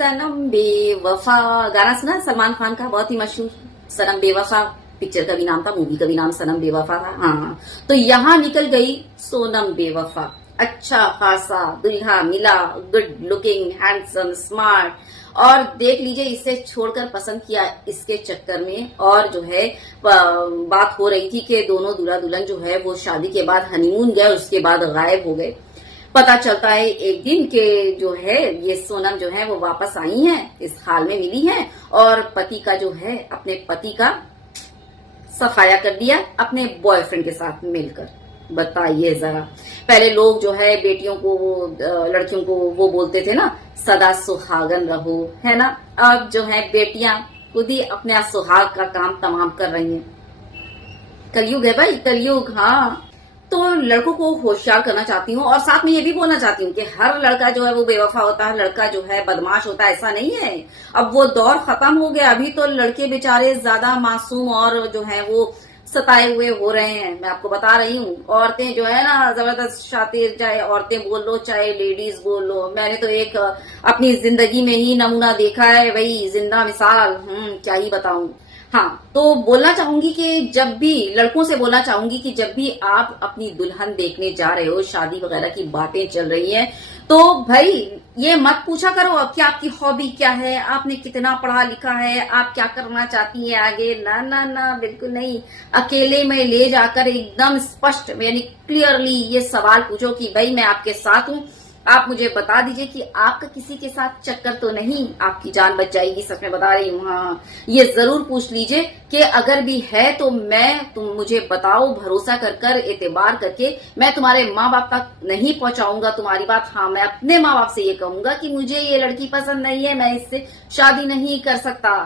सनम बेवफा गाना सुना सलमान खान का, बहुत ही मशहूर सनम बेवफा। पिक्चर का भी नाम था, मूवी का भी नाम सनम बेवफा था। हाँ, तो यहाँ निकल गई सोनम बेवफा। अच्छा खासा दुल्हा मिला, गुड लुकिंग, हैंडसम, स्मार्ट, और देख लीजिए इसे छोड़कर पसंद किया इसके चक्कर में। और जो है बात हो रही थी कि दोनों दूल्हा दुल्हन जो है वो शादी के बाद हनीमून गए, उसके बाद गायब हो गए। पता चलता है एक दिन के जो है ये सोनम जो है वो वापस आई हैं, इस हाल में मिली हैं, और पति का जो है अपने पति का सफाया कर दिया अपने बॉयफ्रेंड के साथ मिलकर। बताइए जरा, पहले लोग जो है बेटियों को लड़कियों को वो बोलते थे ना, सदा सुहागन रहो, है ना। अब जो है बेटियां खुद ही अपने सुहाग का काम तमाम कर रही हैं। कलयुग है भाई, कलयुग। हाँ, तो लड़कों को होशियार करना चाहती हूँ, और साथ में ये भी बोलना चाहती हूँ कि हर लड़का जो है वो बेवफा होता है, लड़का जो है बदमाश होता है, ऐसा नहीं है। अब वो दौर खत्म हो गया। अभी तो लड़के बेचारे ज्यादा मासूम और जो है वो सताए हुए हो रहे हैं। मैं आपको बता रही हूँ, औरतें जो है ना जबरदस्त शातिर, चाहे औरतें बोल लो चाहे लेडीज बोल लो। मैंने तो एक अपनी जिंदगी में ही नमूना देखा है भाई, जिंदा मिसाल। क्या ही बताऊं। हाँ, तो बोलना चाहूंगी कि जब भी लड़कों से बोलना चाहूंगी कि जब भी आप अपनी दुल्हन देखने जा रहे हो, शादी वगैरह की बातें चल रही हैं, तो भाई ये मत पूछा करो अब कि आपकी हॉबी क्या है, आपने कितना पढ़ा लिखा है, आप क्या करना चाहती हैं आगे। ना ना ना, बिल्कुल नहीं। अकेले में ले जाकर एकदम स्पष्ट यानी क्लियरली ये सवाल पूछो कि भाई मैं आपके साथ हूँ, आप मुझे बता दीजिए कि आपका किसी के साथ चक्कर तो नहीं, आपकी जान बच जाएगी। सच में बता रही हूँ। हाँ, ये जरूर पूछ लीजिए कि अगर भी है तो तुम मुझे बताओ, भरोसा कर एतबार करके मैं तुम्हारे माँ बाप तक नहीं पहुंचाऊंगा तुम्हारी बात। हाँ, मैं अपने माँ बाप से ये कहूंगा कि मुझे ये लड़की पसंद नहीं है, मैं इससे शादी नहीं कर सकता।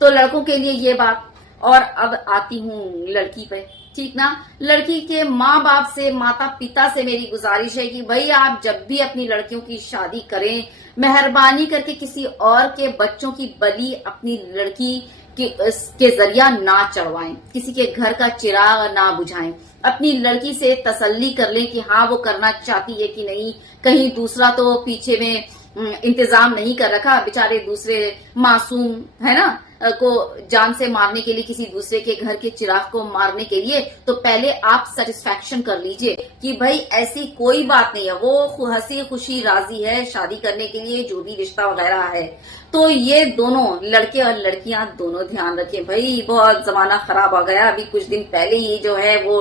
तो लड़कों के लिए ये बात। और अब आती हूँ लड़की पे, ठीक ना। लड़की के माँ बाप से, माता पिता से मेरी गुजारिश है कि भाई आप जब भी अपनी लड़कियों की शादी करें, मेहरबानी करके किसी और के बच्चों की बलि अपनी लड़की के जरिया ना चढ़वाएं, किसी के घर का चिराग ना बुझाएं। अपनी लड़की से तसल्ली कर लें कि हाँ वो करना चाहती है कि नहीं, कहीं दूसरा तो पीछे में इंतजाम नहीं कर रखा, बेचारे दूसरे मासूम है ना को जान से मारने के लिए, किसी दूसरे के घर के चिराग को मारने के लिए। तो पहले आप सेटिस्फैक्शन कर लीजिए कि भाई ऐसी कोई बात नहीं है, वो हंसी खुशी राजी है शादी करने के लिए, जो भी रिश्ता वगैरह है। तो ये दोनों लड़के और लड़कियां दोनों ध्यान रखें भाई, बहुत जमाना खराब हो गया। अभी कुछ दिन पहले ही जो है वो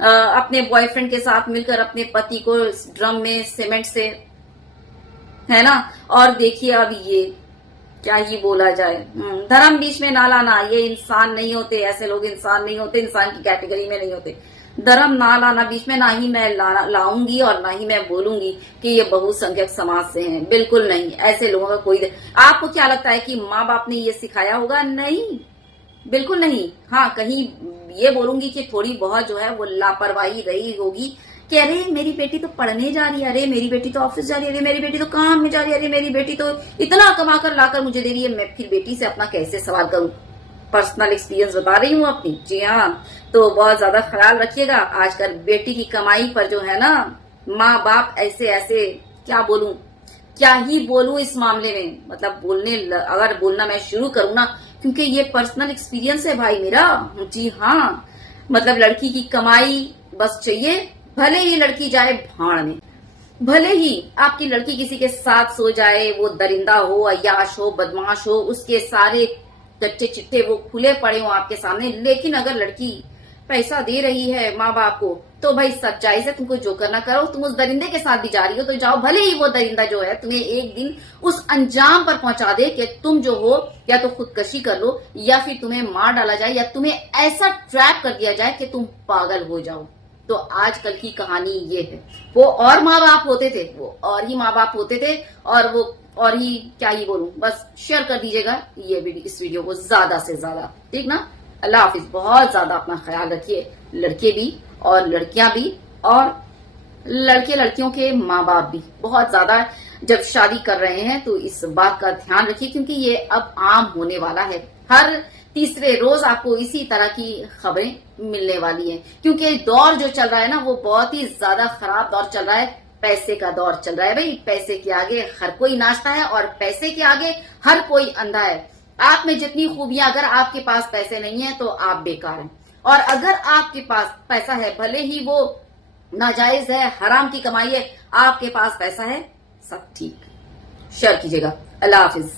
अपने बॉयफ्रेंड के साथ मिलकर अपने पति को ड्रम में सीमेंट से, है ना। और देखिए अब ये क्या ही बोला जाए। धर्म बीच में ना लाना, ये इंसान नहीं होते, ऐसे लोग इंसान नहीं होते, इंसान की कैटेगरी में नहीं होते। धर्म ना लाना बीच में, ना ही मैं लाऊंगी और ना ही मैं बोलूंगी कि ये बहुसंख्यक समाज से हैं, बिल्कुल नहीं। ऐसे लोगों का कोई, आपको क्या लगता है कि माँ बाप ने ये सिखाया होगा? नहीं, बिल्कुल नहीं। हाँ, कहीं ये बोलूंगी कि थोड़ी बहुत जो है वो लापरवाही रही होगी कि अरे मेरी बेटी तो पढ़ने जा रही है, अरे मेरी बेटी तो ऑफिस जा रही है, अरे मेरी बेटी तो काम में जा रही है, अरे मेरी बेटी तो इतना कमा कर लाकर मुझे दे रही है, मैं फिर बेटी से अपना कैसे सवाल करूं। पर्सनल एक्सपीरियंस बता रही हूँ अपनी। जी हाँ, तो बहुत ज्यादा ख्याल रखिएगा। आजकल बेटी की कमाई पर जो है ना माँ बाप ऐसे ऐसे, क्या बोलूं, क्या ही बोलूं इस मामले में। मतलब अगर बोलना मैं शुरू करूं ना, क्योंकि ये पर्सनल एक्सपीरियंस है भाई मेरा। जी हाँ, मतलब लड़की की कमाई बस चाहिए, भले ही लड़की जाए भाड़ में, भले ही आपकी लड़की किसी के साथ सो जाए, वो दरिंदा हो, अय्याश हो, बदमाश हो, उसके सारे कच्चे चिट्ठे वो खुले पड़े हो आपके सामने, लेकिन अगर लड़की पैसा दे रही है माँ बाप को, तो भाई सच्चाई से तुमको जो करना करो। तुम उस दरिंदे के साथ भी जा रही हो तो जाओ, भले ही वो दरिंदा जो है तुम्हें एक दिन उस अंजाम पर पहुंचा दे कि तुम जो हो या तो खुदकशी कर लो, या फिर तुम्हें मार डाला जाए, या तुम्हें ऐसा ट्रैप कर दिया जाए कि तुम पागल हो जाओ। तो आजकल की कहानी ये है। वो और माँ बाप होते थे, वो और ही माँ बाप होते थे, और वो और ही क्या ही बोलूं। बस शेयर कर दीजिएगा इस वीडियो को ज्यादा से ज्यादा, ठीक ना। अल्लाह हाफिज। बहुत ज्यादा अपना ख्याल रखिए, लड़के भी और लड़कियां भी, और लड़के लड़कियों के माँ बाप भी बहुत ज्यादा जब शादी कर रहे हैं तो इस बात का ध्यान रखिए, क्योंकि ये अब आम होने वाला है। हर तीसरे रोज आपको इसी तरह की खबरें मिलने वाली हैं, क्योंकि दौर जो चल रहा है ना वो बहुत ही ज्यादा खराब दौर चल रहा है। पैसे का दौर चल रहा है भाई। पैसे के आगे हर कोई नाचता है और पैसे के आगे हर कोई अंधा है। आप में जितनी खूबियां, अगर आपके पास पैसे नहीं है तो आप बेकार हैं। और अगर आपके पास पैसा है, भले ही वो नाजायज है, हराम की कमाई है, आपके पास पैसा है, सब ठीक। शेयर कीजिएगा। अल्लाह हाफिज।